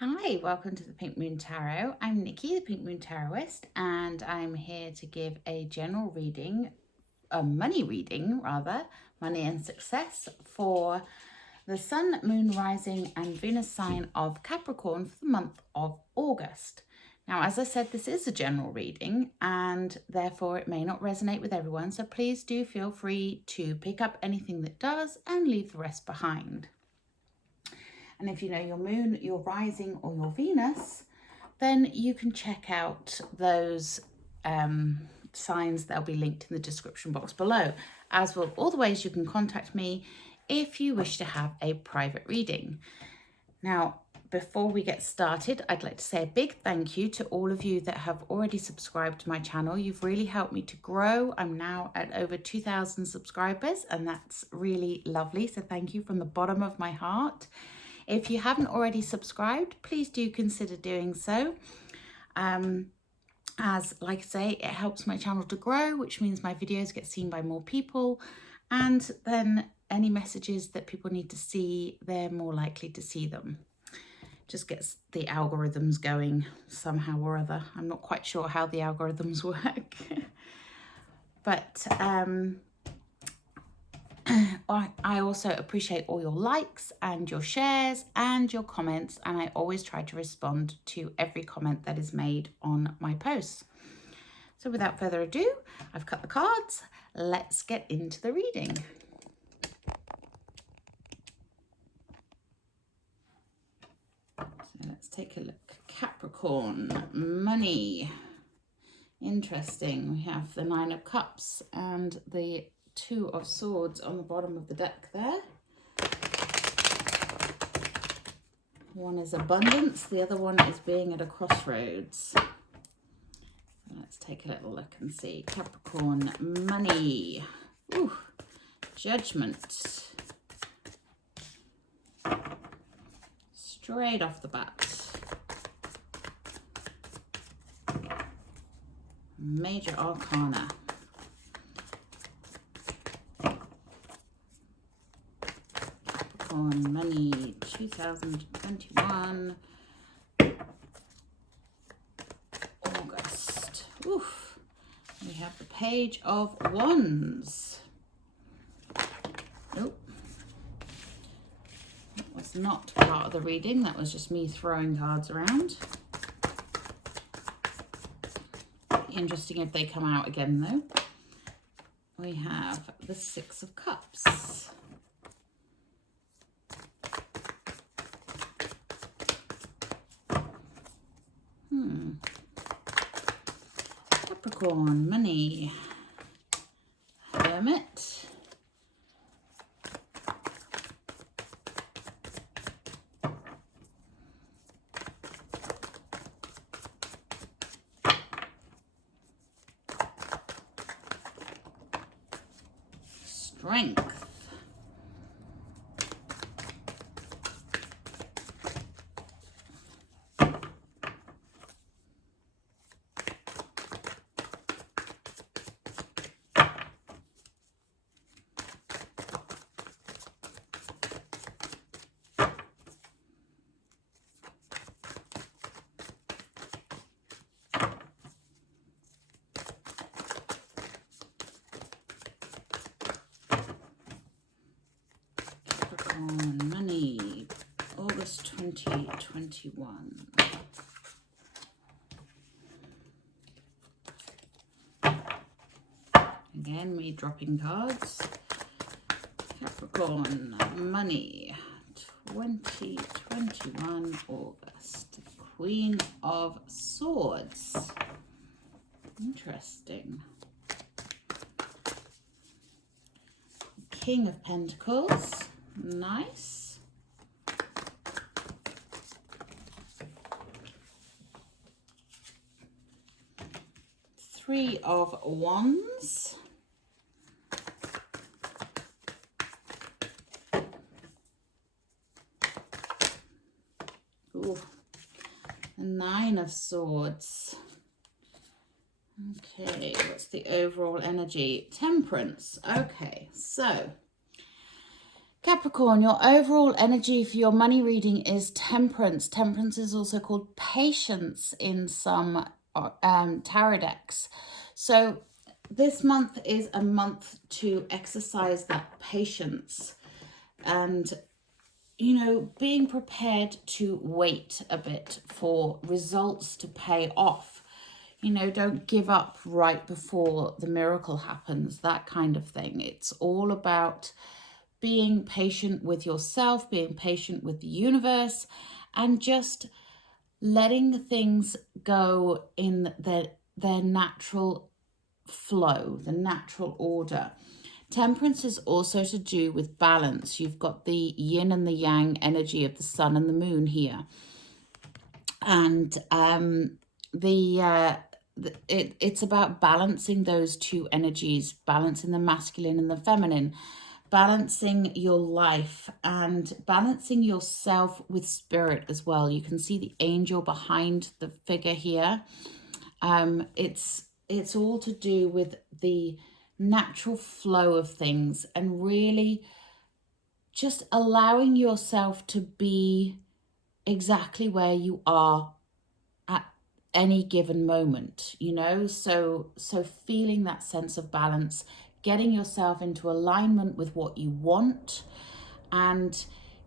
Hi, welcome to the Pink Moon Tarot. I'm Nikki, the Pink Moon Tarotist, and I'm here to give a general reading, a money reading rather, money and success for the Sun, Moon, Rising and Venus sign of Capricorn for the month of August. Now, as I said, this is a general reading and therefore it may not resonate with everyone, so please do feel free to pick up anything that does and leave the rest behind. And if you know your moon, your rising or your Venus, then you can check out those signs. They'll be linked in the description box below, as will all the ways you can contact me if you wish to have a private reading. Now, before we get started, I'd like to say a big thank you to all of you that have already subscribed to my channel. You've really helped me to grow. I'm now at over 2,000 subscribers, and that's really lovely. So thank you from the bottom of my heart. If you haven't already subscribed, please do consider doing so. As, like I say, it helps my channel to grow, which means my videos get seen by more people. And then any messages that people need to see, they're more likely to see them. Just gets the algorithms going somehow or other. I'm not quite sure how the algorithms work. But I also appreciate all your likes and your shares and your comments, and I always try to respond to every comment that is made on my posts. So without further ado, I've cut the cards. Let's get into the reading. So let's take a look. Capricorn, money. Interesting. We have the Nine of Cups and the Two of Swords on the bottom of the deck there. One is abundance, the other one is being at a crossroads. Let's take a little look and see. Capricorn, money. Ooh, Judgment. Straight off the bat. Major Arcana. Capricorn, money, 2021. August. Oof. We have the Page of Wands. Nope. That was not part of the reading. That was just me throwing cards around. Interesting if they come out again, though. We have the Six of Cups. Capricorn, money, Hermit, Strength, money, August 2021. Again, me dropping cards. Capricorn, money, 2021 August. Queen of Swords. Interesting. King of Pentacles. Nice. Three of Wands. Ooh. A Nine of Swords. Okay, what's the overall energy? Temperance. Okay, so Capricorn, your overall energy for your money reading is temperance. Temperance is also called patience in some tarot decks. So this month is a month to exercise that patience and, you know, being prepared to wait a bit for results to pay off. You know, don't give up right before the miracle happens, that kind of thing. It's all about being patient with yourself, being patient with the universe, and just letting things go in their natural flow, the natural order. Temperance is also to do with balance. You've got the yin and the yang energy of the sun and the moon here. And it's about balancing those two energies, balancing the masculine and the feminine, balancing your life and balancing yourself with spirit as well. You can see the angel behind the figure here. It's all to do with the natural flow of things and really just allowing yourself to be exactly where you are at any given moment, you know. So feeling that sense of balance, getting yourself into alignment with what you want, and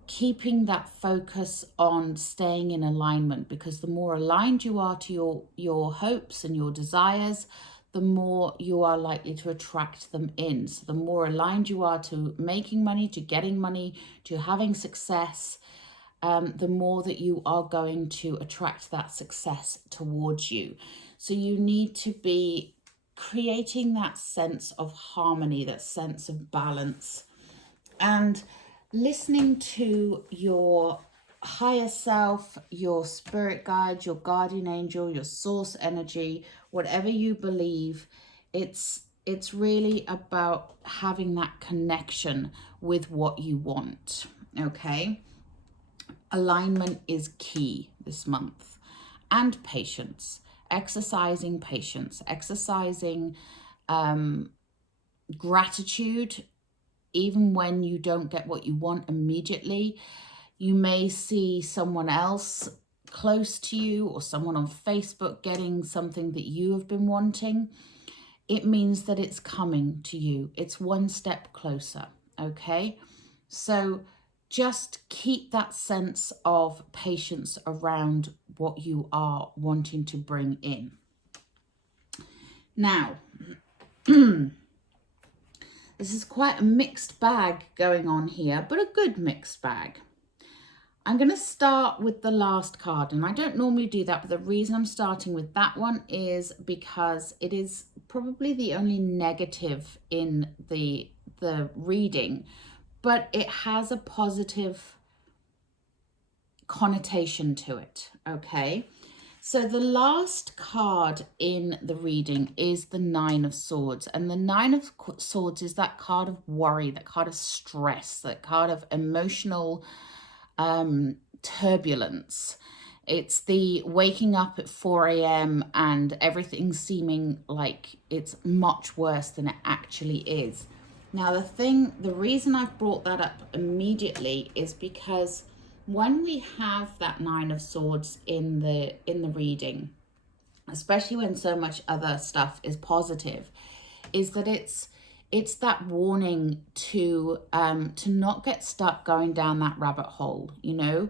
keeping that focus on staying in alignment, because the more aligned you are to your hopes and your desires, the more you are likely to attract them in. So the more aligned you are to making money, to getting money, to having success, the more that you are going to attract that success towards you. So you need to be creating that sense of harmony, that sense of balance, and listening to your higher self, your spirit guide, your guardian angel, your source energy, whatever you believe. It's really about having that connection with what you want, okay? Alignment is key this month. And patience, exercising patience, exercising gratitude, even when you don't get what you want immediately. You may see someone else close to you or someone on Facebook getting something that you have been wanting. It means that it's coming to you. It's one step closer, okay? So just keep that sense of patience around what you are wanting to bring in. Now, this is quite a mixed bag going on here, but a good mixed bag. I'm going to start with the last card, and I don't normally do that, but the reason I'm starting with that one is because it is probably the only negative in the reading, but it has a positive connotation to it, okay? So the last card in the reading is the Nine of Swords, and the Nine of Swords is that card of worry, that card of stress, that card of emotional turbulence. It's the waking up at 4 a.m. and everything seeming like it's much worse than it actually is. Now the reason I've brought that up immediately is because when we have that Nine of Swords in the reading, especially when so much other stuff is positive, is that it's that warning to not get stuck going down that rabbit hole, you know.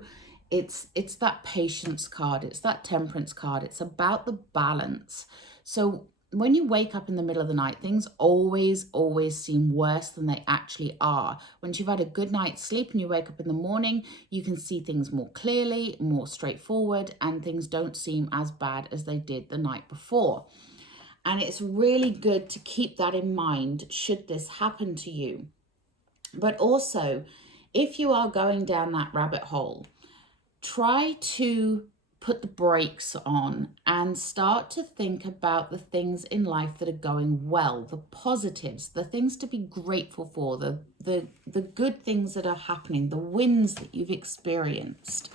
It's that patience card, it's that temperance card, it's about the balance. So when you wake up in the middle of the night, things always seem worse than they actually are. Once you've had a good night's sleep and you wake up in the morning, you can see things more clearly, more straightforward, and things don't seem as bad as they did the night before. And it's really good to keep that in mind should this happen to you. But also, if you are going down that rabbit hole, try to put the brakes on and start to think about the things in life that are going well, the positives, the things to be grateful for, the good things that are happening, the wins that you've experienced,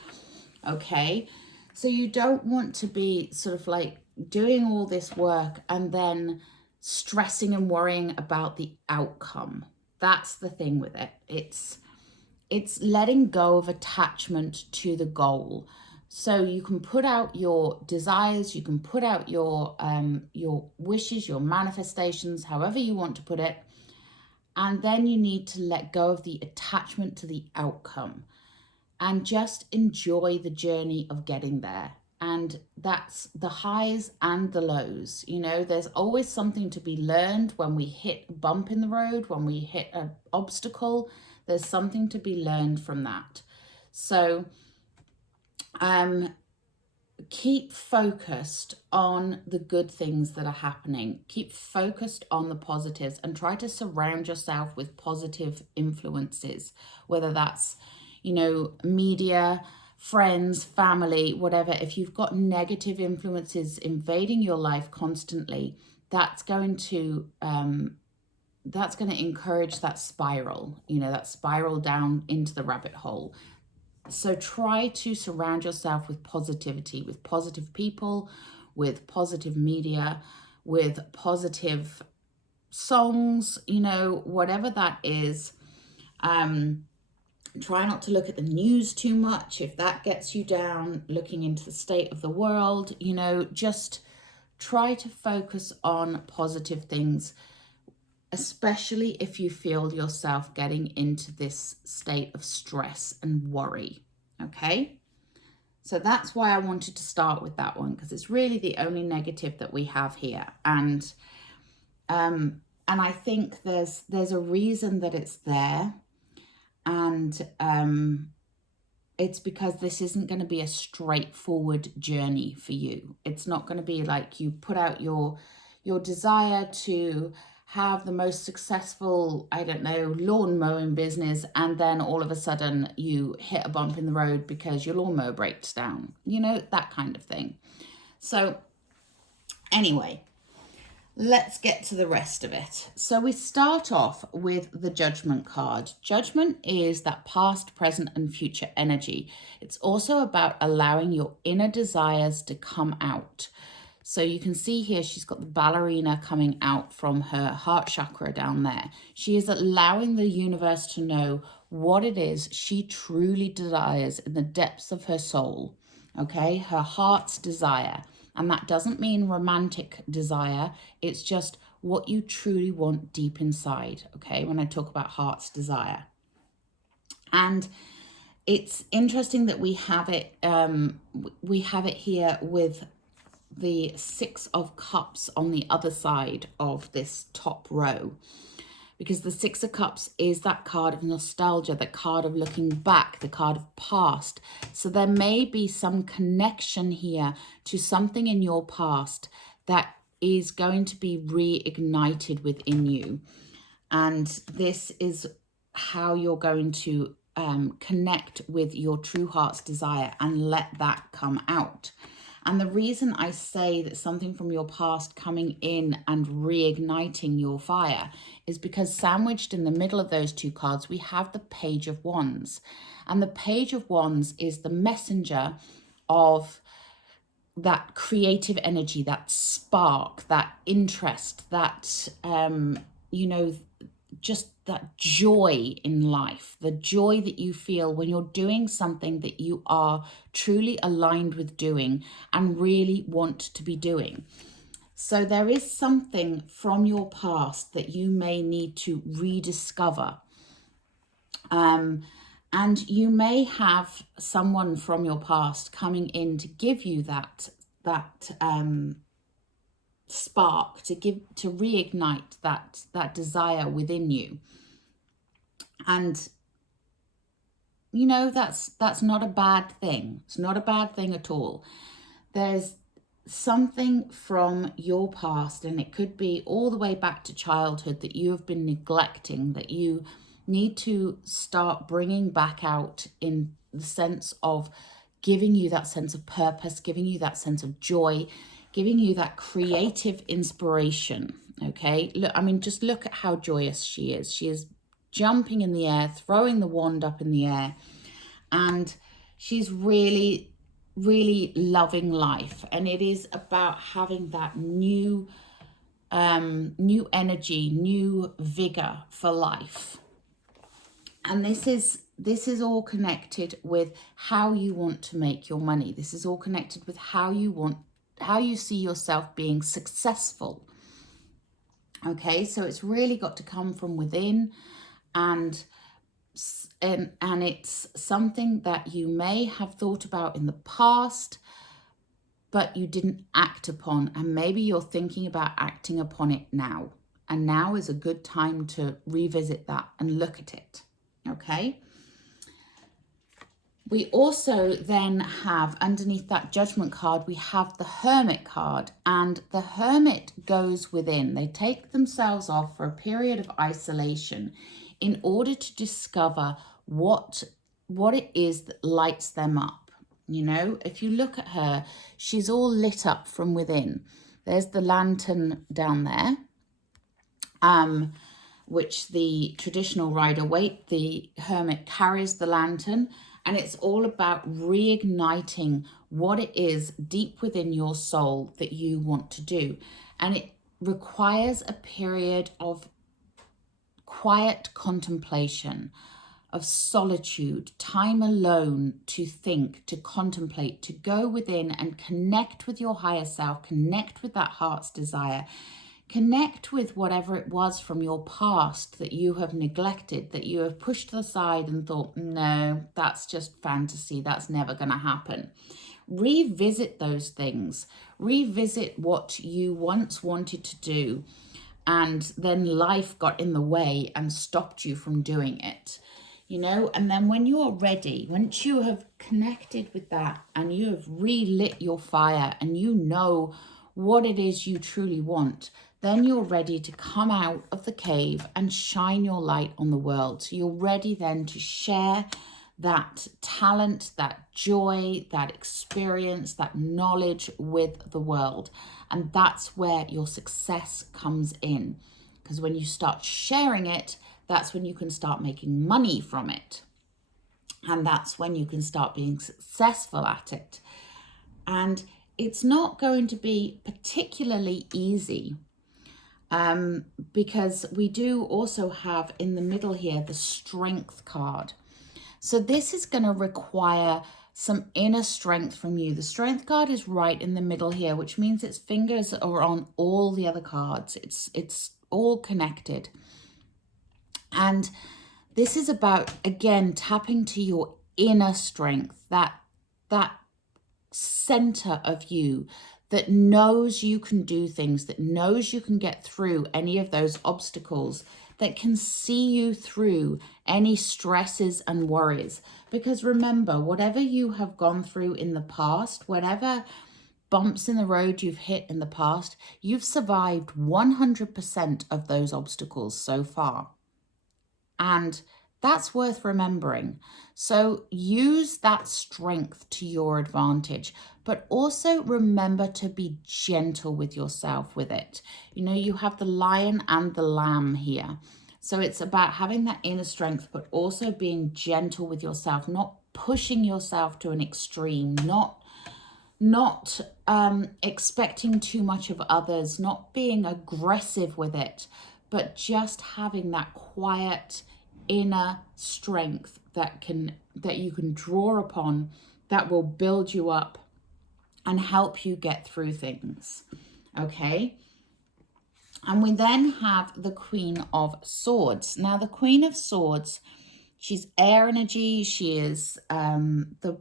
okay? So you don't want to be sort of like doing all this work and then stressing and worrying about the outcome. That's the thing with it. it's letting go of attachment to the goal. So you can put out your desires, you can put out your wishes, your manifestations, however you want to put it. And then you need to let go of the attachment to the outcome and just enjoy the journey of getting there. And that's the highs and the lows. You know, there's always something to be learned when we hit a bump in the road, when we hit an obstacle. There's something to be learned from that. So keep focused on the good things that are happening. Keep focused on the positives and try to surround yourself with positive influences, whether that's, you know, media, friends, family, whatever. If you've got negative influences invading your life constantly, that's going to encourage that spiral, you know, that spiral down into the rabbit hole. So try to surround yourself with positivity, with positive people, with positive media, with positive songs, you know, whatever that is. Try not to look at the news too much. If that gets you down, looking into the state of the world, you know, just try to focus on positive things, especially if you feel yourself getting into this state of stress and worry. Okay, so that's why I wanted to start with that one, because it's really the only negative that we have here. And I think there's a reason that it's there, and it's because this isn't going to be a straightforward journey for you. It's not going to be like you put out your desire to have the most successful, I don't know, lawn mowing business, and then all of a sudden you hit a bump in the road because your lawnmower breaks down, you know, that kind of thing. So anyway, let's get to the rest of it. So we start off with the Judgment card. Judgment is that past, present, and future energy. It's also about allowing your inner desires to come out. So you can see here, she's got the ballerina coming out from her heart chakra down there. She is allowing the universe to know what it is she truly desires in the depths of her soul, okay? Her heart's desire. And that doesn't mean romantic desire. It's just what you truly want deep inside, okay? When I talk about heart's desire. And it's interesting that we have it here with the Six of Cups on the other side of this top row, because the Six of Cups is that card of nostalgia, that card of looking back, the card of past. So there may be some connection here to something in your past that is going to be reignited within you. And this is how you're going to connect with your true heart's desire and let that come out. And the reason I say that something from your past coming in and reigniting your fire is because sandwiched in the middle of those two cards, we have the Page of Wands. And the Page of Wands is the messenger of that creative energy, that spark, that interest, that, you know, just that joy in life, the joy that you feel when you're doing something that you are truly aligned with doing and really want to be doing. So there is something from your past that you may need to rediscover. And you may have someone from your past coming in to give you that spark, to reignite that desire within you. And you know, that's not a bad thing. It's not a bad thing at all. There's something from your past, and it could be all the way back to childhood, that you have been neglecting, that you need to start bringing back out, in the sense of giving you that sense of purpose, giving you that sense of joy, giving you that creative inspiration. Okay, look, I mean, just look at how joyous she is. She is jumping in the air, throwing the wand up in the air, and she's really, really loving life. And it is about having that new energy, new vigor for life. And this is this is all connected with how you want to make your money. This is all connected with how you see yourself being successful. Okay, so it's really got to come from within, and it's something that you may have thought about in the past, but you didn't act upon, and maybe you're thinking about acting upon it now. And now is a good time to revisit that and look at it. Okay. We also then have, underneath that Judgment card, we have the Hermit card, and the Hermit goes within. They take themselves off for a period of isolation in order to discover what it is that lights them up. You know, if you look at her, she's all lit up from within. There's the lantern down there, which the traditional Rider-Waite, the Hermit, carries the lantern. And it's all about reigniting what it is deep within your soul that you want to do. And it requires a period of quiet contemplation, of solitude, time alone to think, to contemplate, to go within and connect with your higher self, connect with that heart's desire. Connect with whatever it was from your past that you have neglected, that you have pushed aside and thought, no, that's just fantasy. That's never going to happen. Revisit those things. Revisit what you once wanted to do, and then life got in the way and stopped you from doing it. You know, and then when you are ready, once you have connected with that and you have relit your fire and you know what it is you truly want, then you're ready to come out of the cave and shine your light on the world. So you're ready then to share that talent, that joy, that experience, that knowledge with the world. And that's where your success comes in. Because when you start sharing it, that's when you can start making money from it. And that's when you can start being successful at it. And it's not going to be particularly easy, because we do also have in the middle here the Strength card. So this is going to require some inner strength from you. The Strength card is right in the middle here, which means its fingers are on all the other cards. It's all connected. And this is about, again, tapping to your inner strength, that center of you that knows you can do things, that knows you can get through any of those obstacles, that can see you through any stresses and worries. Because remember, whatever you have gone through in the past, whatever bumps in the road you've hit in the past, you've survived 100% of those obstacles so far. And that's worth remembering. So use that strength to your advantage, but also remember to be gentle with yourself with it. You know, you have the lion and the lamb here. So it's about having that inner strength, but also being gentle with yourself, not pushing yourself to an extreme, not expecting too much of others, not being aggressive with it, but just having that quiet inner strength that you can draw upon, that will build you up and help you get through things. Okay. And we then have the Queen of Swords. Now the Queen of Swords, she's air energy. She is the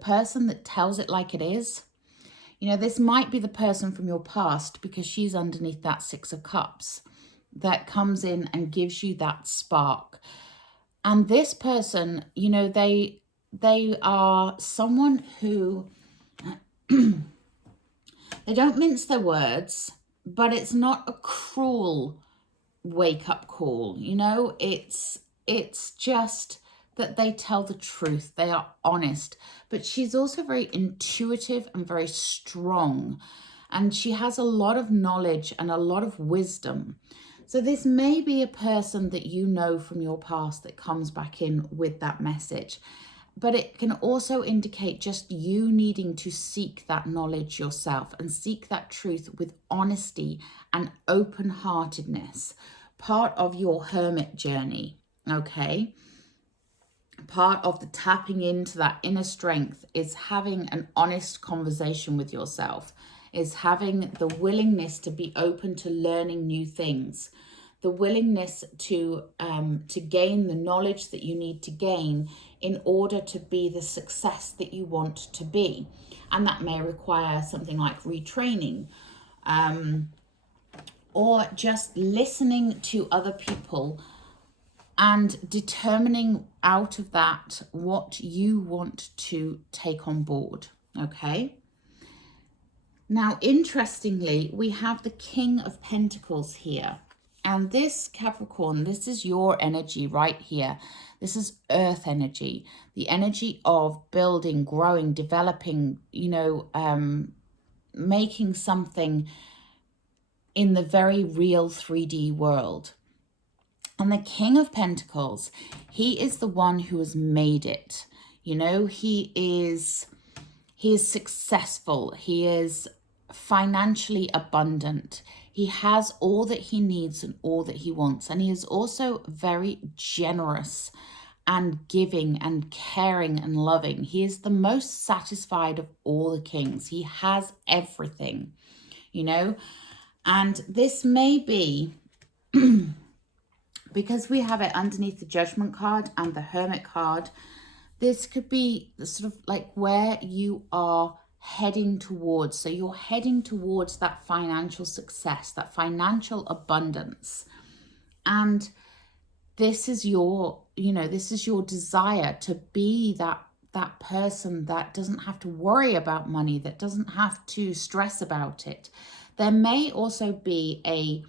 person that tells it like it is. You know, this might be the person from your past, because she's underneath that Six of Cups that comes in and gives you that spark. And this person, you know, they are someone who they don't mince their words, but it's not a cruel wake-up call. You know, it's just that they tell the truth. They are honest. But she's also very intuitive and very strong. And she has a lot of knowledge and a lot of wisdom. So this may be a person that you know from your past that comes back in with that message. But it can also indicate just you needing to seek that knowledge yourself and seek that truth with honesty and open-heartedness. Part of your hermit journey, okay? part of the tapping into that inner strength is having an honest conversation with yourself, is having the willingness to be open to learning new things, the willingness to gain the knowledge that you need to gain in order to be the success that you want to be. And that may require something like retraining, or just listening to other people and determining out of that what you want to take on board, okay? Now, interestingly, we have the King of Pentacles here. And this, Capricorn, this is your energy right here. This is earth energy, the energy of building, growing, developing, you know, making something in the very real 3D world. And the King of Pentacles, he is the one who has made it. You know, he is successful. He is financially abundant. He has all that he needs and all that he wants. And he is also very generous and giving and caring and loving. He is the most satisfied of all the kings. He has everything, you know. And this may be... because we have it underneath the Judgment card and the Hermit card, this could be sort of like where you are heading towards. So you're heading towards that financial success, that financial abundance. And this is your, you know, this is your desire to be that person that doesn't have to worry about money, that doesn't have to stress about it. There may also be a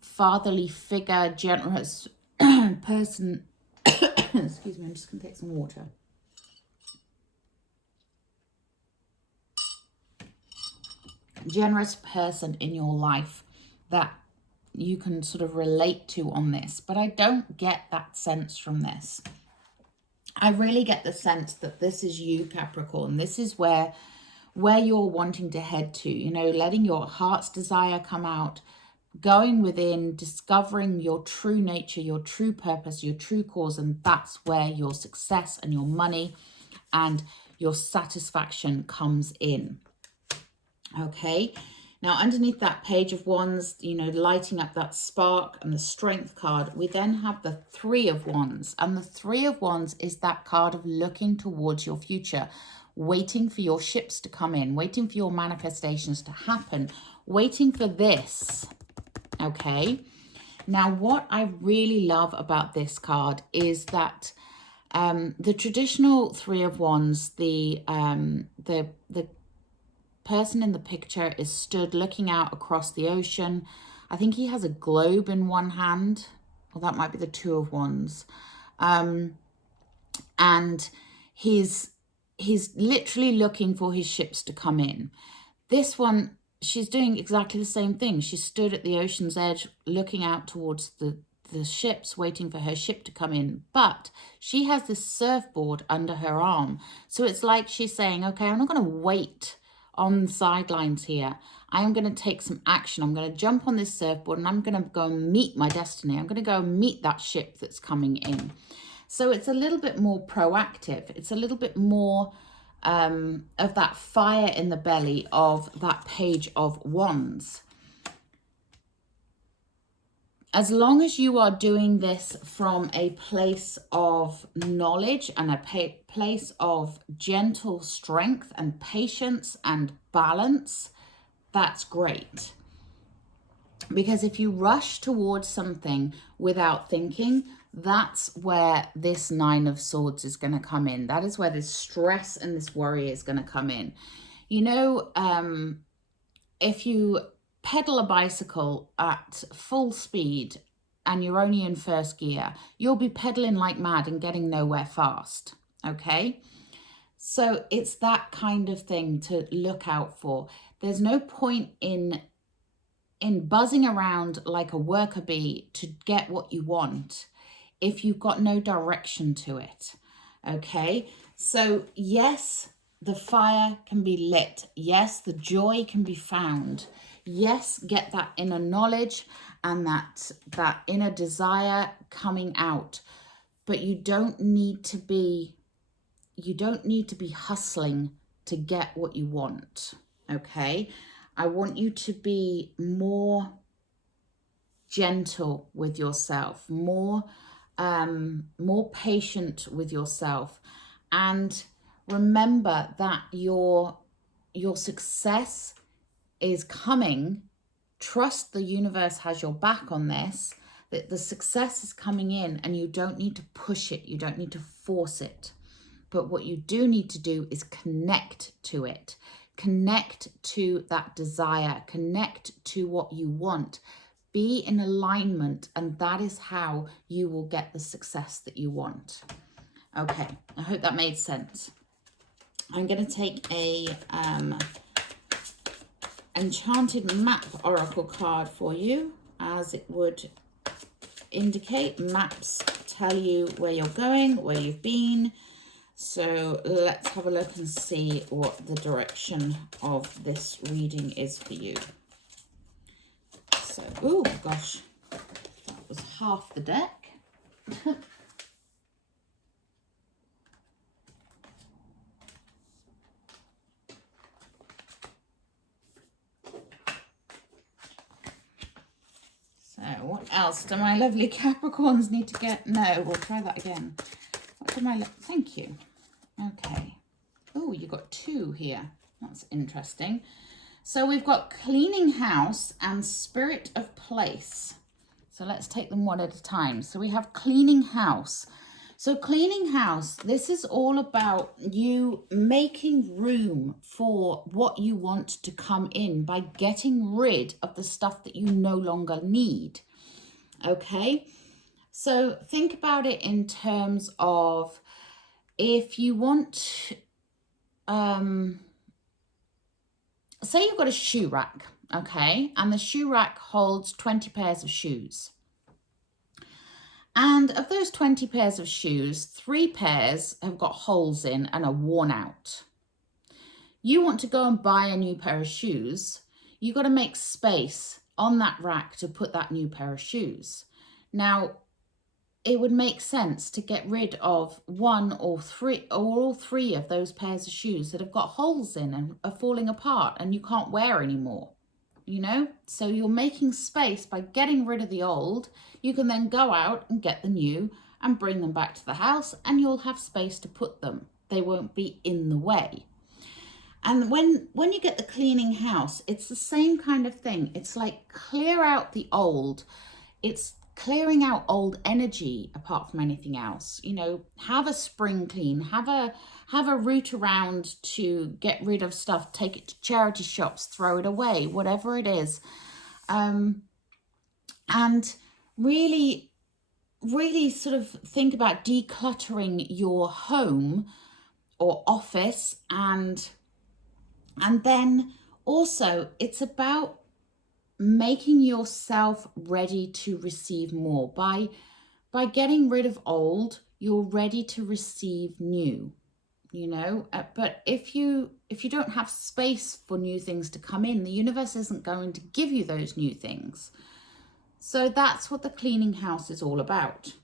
fatherly figure, generous person. Excuse me, I'm just going to take some water. Generous person in your life that you can sort of relate to on this. But I don't get that sense from this. I really get the sense that this is you, Capricorn. This is where you're wanting to head to, you know, letting your heart's desire come out, going within, discovering your true nature, your true purpose, your true cause, and that's where your success and your money and your satisfaction comes in. Okay, now underneath that Page of Wands, you know, lighting up that spark and the Strength card, we then have the Three of Wands. And the Three of Wands is that card of looking towards your future, waiting for your ships to come in, waiting for your manifestations to happen, waiting for this. Okay, now what I really love about this card is that the traditional Three of Wands, the person in the picture is stood looking out across the ocean. I think he has a globe in one hand, or that might be the Two of Wands, and he's literally looking for his ships to come in. This one, she's doing exactly the same thing. She stood at the ocean's edge looking out towards the ships, waiting for her ship to come in. But she has this surfboard under her arm. So it's like she's saying, okay, I'm not going to wait on the sidelines here. I am going to take some action. I'm going to jump on this surfboard and I'm going to go and meet my destiny. I'm going to go and meet that ship that's coming in. So it's a little bit more proactive. It's a little bit more of that fire in the belly of that Page of Wands. As long as you are doing this from a place of knowledge and a place of gentle strength and patience and balance, that's great. Because if you rush towards something without thinking, that's where this Nine of Swords is going to come in. That is where this stress and this worry is going to come in. You know, if you pedal a bicycle at full speed and you're only in first gear, you'll be pedaling like mad and getting nowhere fast. Okay? So it's that kind of thing to look out for. There's no point in buzzing around like a worker bee to get what you want if you've got no direction to it. Okay, so yes, the fire can be lit. Yes, the joy can be found. Yes, get that inner knowledge and that inner desire coming out. but you don't need to be hustling to get what you want. Okay, I want you to be more gentle with yourself, more patient with yourself, and remember that your success is coming. Trust the universe has your back on this, that the success is coming in, and you don't need to push it, you don't need to force it. But what you do need to do is connect to it, connect to that desire, connect to what you want. Be in alignment, and that is how you will get the success that you want. Okay, I hope that made sense. I'm going to take a enchanted map oracle card for you. As it would indicate, maps tell you where you're going, where you've been. So let's have a look and see what the direction of this reading is for you. So, oh gosh, that was half the deck. So what else do my lovely Capricorns need to get? No, we'll try that again. What do my, thank you. Okay. Oh, you got two here. That's interesting. So we've got cleaning house and spirit of place. So let's take them one at a time. So we have cleaning house. So cleaning house, this is all about you making room for what you want to come in by getting rid of the stuff that you no longer need. Okay. So think about it in terms of, if you want, say you've got a shoe rack, okay, and the shoe rack holds 20 pairs of shoes. And of those 20 pairs of shoes, 3 pairs have got holes in and are worn out. You want to go and buy a new pair of shoes. You've got to make space on that rack to put that new pair of shoes. Now, it would make sense to get rid of one or all three of those pairs of shoes that have got holes in and are falling apart and you can't wear anymore, you know? So you're making space by getting rid of the old. You can then go out and get the new and bring them back to the house, and you'll have space to put them. They won't be in the way. And when you get the cleaning house, it's the same kind of thing. It's like clear out the old. It's clearing out old energy apart from anything else. You know, have a spring clean, have a route around to get rid of stuff, take it to charity shops, throw it away, whatever it is. And really sort of think about decluttering your home or office, and then also it's about making yourself ready to receive more. By getting rid of old, you're ready to receive new, you know. But if you don't have space for new things to come in, the universe isn't going to give you those new things. So that's what the cleaning house is all about.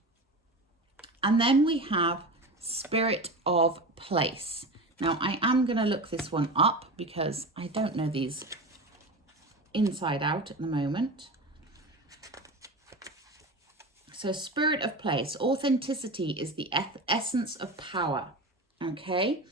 And then we have spirit of place. Now I am going to look this one up because I don't know these inside out at the moment. So spirit of place, authenticity is the essence of power. Okay,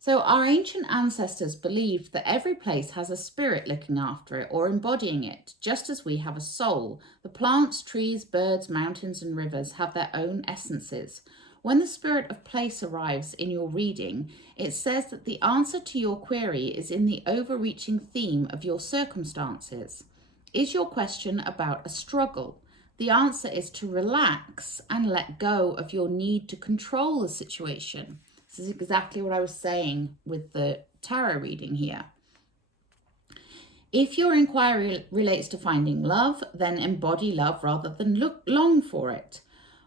so our ancient ancestors believed that every place has a spirit looking after it or embodying it, just as we have a soul. The plants, trees, birds, mountains and rivers have their own essences. When the spirit of place arrives in your reading, it says that the answer to your query is in the overreaching theme of your circumstances. Is your question about a struggle? The answer is to relax and let go of your need to control the situation. This is exactly what I was saying with the tarot reading here. If your inquiry relates to finding love, then embody love rather than long for it.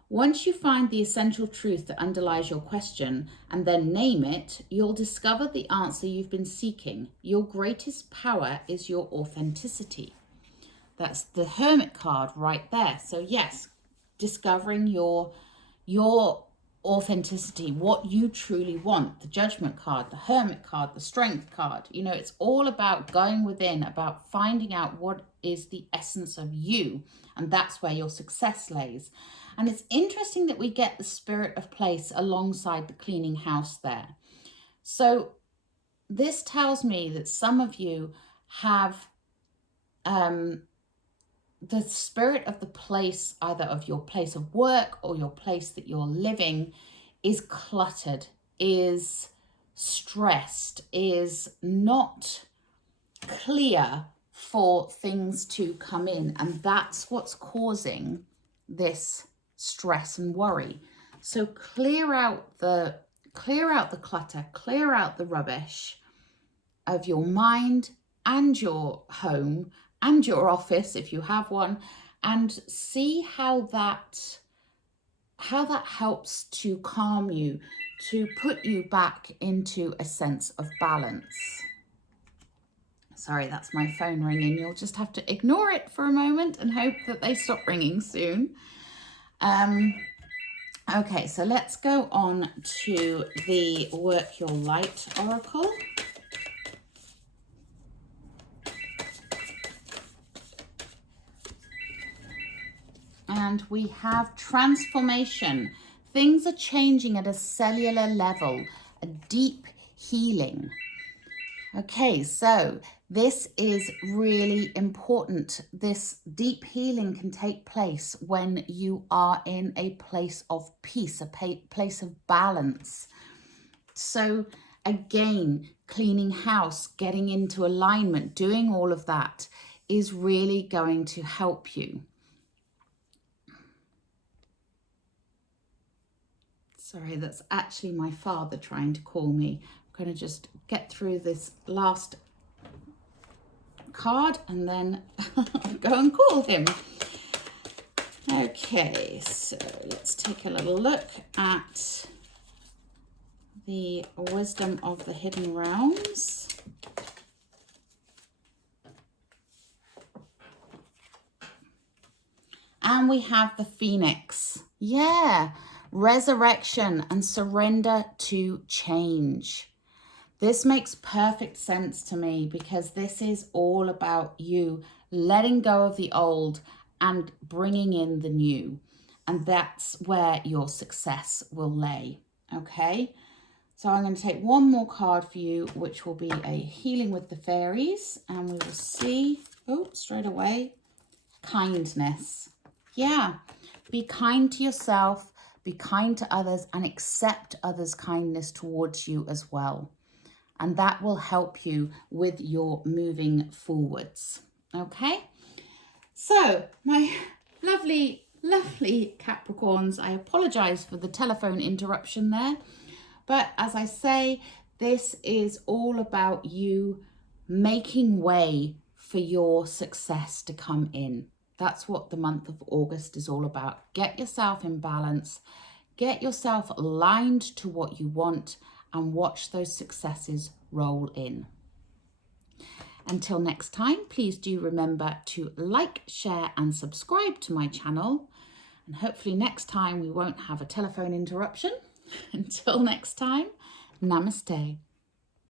Once you find the essential truth that underlies your question and then name it, you'll discover the answer you've been seeking. Your greatest power is your authenticity. That's the Hermit card right there. So yes, discovering your your authenticity, what you truly want. The Judgment card, the Hermit card, the Strength card. You know, it's all about going within, about finding out what is the essence of you. And that's where your success lays. And it's interesting that we get the Spirit of Place alongside the cleaning house there. So this tells me that some of you have the spirit of the place, either of your place of work or your place that you're living, is cluttered, is stressed, is not clear for things to come in. And that's what's causing this stress and worry. So clear out the clutter, clear out the rubbish of your mind and your home and your office if you have one, and see how that helps to calm you, to put you back into a sense of balance. Sorry, that's my phone ringing. You'll just have to ignore it for a moment and hope that they stop ringing soon. Okay, so let's go on to the Work Your Light Oracle. And we have transformation. Things are changing at a cellular level, a deep healing. Okay, so this is really important. This deep healing can take place when you are in a place of peace, a place of balance. So again, cleaning house, getting into alignment, doing all of that is really going to help you. Sorry, that's actually my father trying to call me. I'm going to just get through this last card and then go and call him. Okay, so let's take a little look at the wisdom of the hidden realms. And we have the Phoenix. Yeah. Resurrection and surrender to change. This makes perfect sense to me because this is all about you letting go of the old and bringing in the new. And that's where your success will lay. Okay, so I'm going to take one more card for you, which will be a healing with the fairies. And we will see, straight away, kindness. Yeah, be kind to yourself. Be kind to others and accept others' kindness towards you as well. And that will help you with your moving forwards. Okay? So, my lovely, lovely Capricorns, I apologize for the telephone interruption there. But as I say, this is all about you making way for your success to come in. That's what the month of August is all about. Get yourself in balance, get yourself aligned to what you want, and watch those successes roll in. Until next time, please do remember to like, share, and subscribe to my channel. And hopefully next time we won't have a telephone interruption. Until next time, namaste.